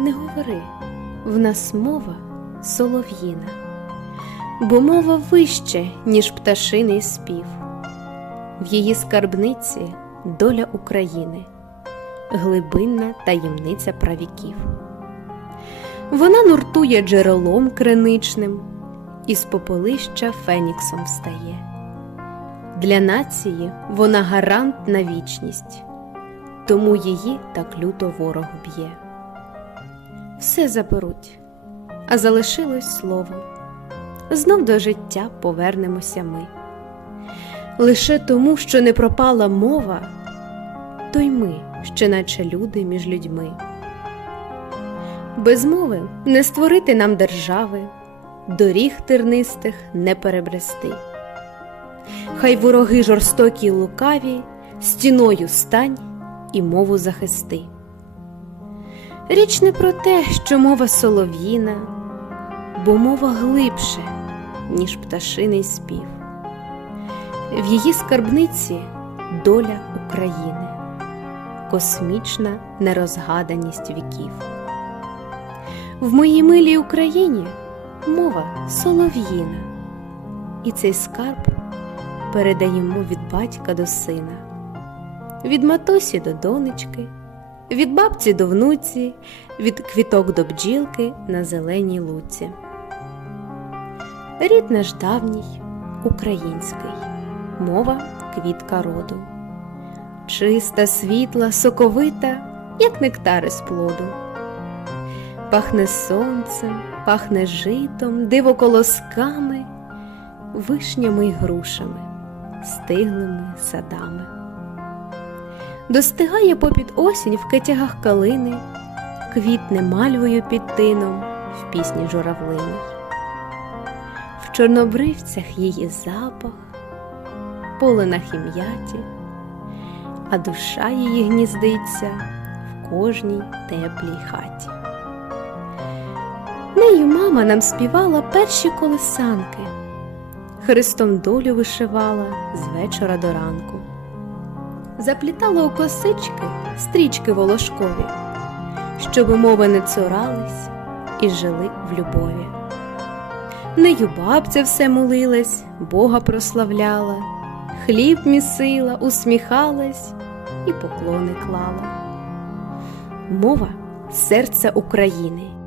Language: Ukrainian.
не говори, в нас мова солов'їна, бо мова вище, ніж пташиний спів. В її скарбниці доля України, глибинна таємниця правіків. Вона нуртує джерелом криничним, і з попелища феніксом встає. Для нації вона гарант на вічність, тому її так люто ворог б'є. Все заберуть, а залишилось слово. Знов до життя повернемося ми. Лише тому, що не пропала мова, то й ми, ще наче люди між людьми. Без мови не створити нам держави, доріг тернистих не перебрести. Хай вороги жорстокі й лукаві, стіною стань і мову захисти. Річ не про те, що мова солов'їна, бо мова глибше, ніж пташиний спів. В її скарбниці доля України, космічна нерозгаданість віків. В моїй милій Україні мова солов'їна, і цей скарб передаємо від батька до сина, від матусі до донечки, від бабці до внуці, від квіток до бджілки на зеленій луці. Рід наш давній, український, мова квітка роду, чиста, світла, соковита, як нектари з плоду. Пахне сонцем, пахне житом, диво колосками, вишнями й грушами, стиглими садами. Достигає попід осінь в кетягах калини, квітне мальвою під тином в пісні журавлині. В чорнобривцях її запах, полинах ім'яті, а душа її гніздиться в кожній теплій хаті. Нею мама нам співала перші колисанки, Христом долю вишивала з вечора до ранку, заплітала у косички стрічки волошкові, щоби мови не цурались і жили в любові. Нею бабця все молилась, Бога прославляла, хліб місила, усміхалась і поклони клала. Мова серця України